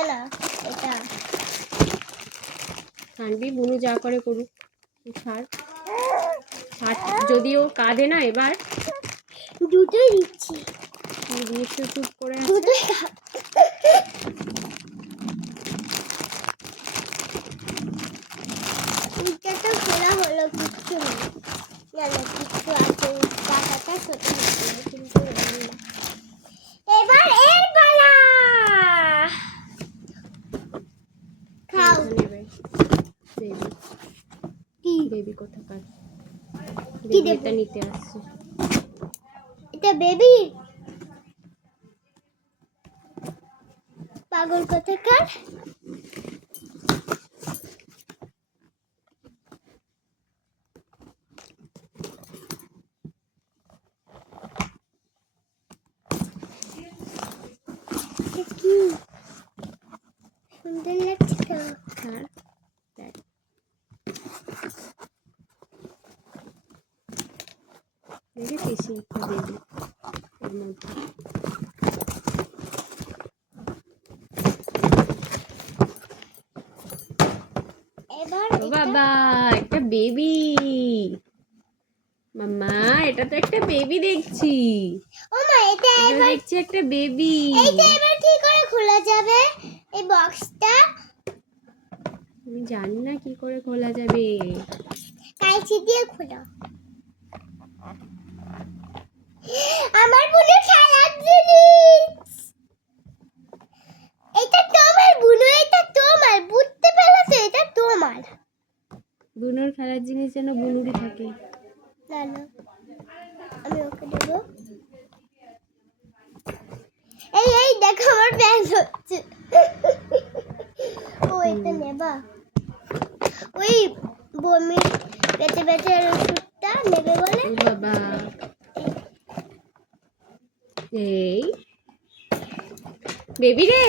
এটা না, এটা কানবি, বুনু যা করে করুক, ছাড় ছাড়। যদিও কাঁদে না এবার, দুটোই দিচ্ছি, দিয়েছ চুপ করে আছে। দুটোই এটা তো খোলা হলো, কিচ্ছু নেই, না না কিচ্ছু আছে, টাকাটা ছোট হচ্ছে কিন্তু এবার এর পালা। খাও। নেবে বেবি, কি বেবি কোথাকার, কি বেবি দেব? এটা নিতে আসছে। এটা বেবি, পাগল কোথাকার। কি সুন্দর লাগছে তো। ছাড়, দেখ দেখেছিস একটা বেবি এর মধ্যে। এবার ও বাবা, একটা বেবি, মাম্মা এটা তো একটা বেবি দেখছি। ও মা, এটা এটা এবার দেখছি একটা বেবি। এইটা এবার কি করে খোলা যাবে এই বক্সটা? আমি জানি না কি করে খোলা যাবে। কাঁচি দিয়ে খোলো। আমার বুনু খেলার জিনিস, এটা তোমার বুনু, এটা তোমার, বুঝতে পেরেছো? এটা তোমার। বুনুর খেলার জিনিস যেন বুনুরই থাকে। না না, আমি ওকে দেবো। এই এই দেখো আমার ব্যাগ হচ্ছে। ও এটা নেবা, ওই বমি পেটে পেটে ওষুধটা নেবে বলে। ও বাবা, এই বেবি রে,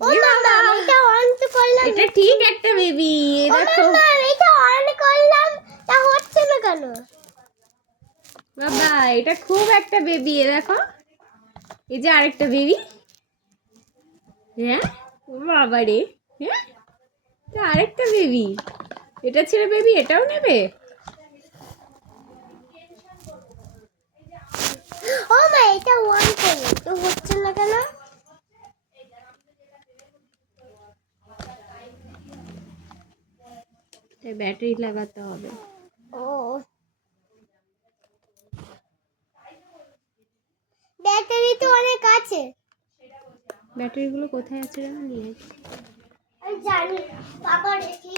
ও মামা এটা অন তো করলাম, এটা ঠিক একটা বেবি। ও দেখো মামা এটা অন করলাম, তা হচ্ছে না কেন? বাবা, এটা খুব একটা বেবি। দেখো, এই যে আরেকটা বেবি। হ্যাঁ, ও বাবা রে, হ্যাঁ এটা আরেকটা বেবি। এটা ছেড়ে বেবি এটাও নেবে? ও মা এটা অন করলাম তো হচ্ছে না কেন? ব্যাটারি লাগাতে হবে। ও ব্যাটারি তো অনেক আছে। ব্যাটারিগুলো কোথায় আছে জানো? নিয়ে আমি জানি, বাবা রেখে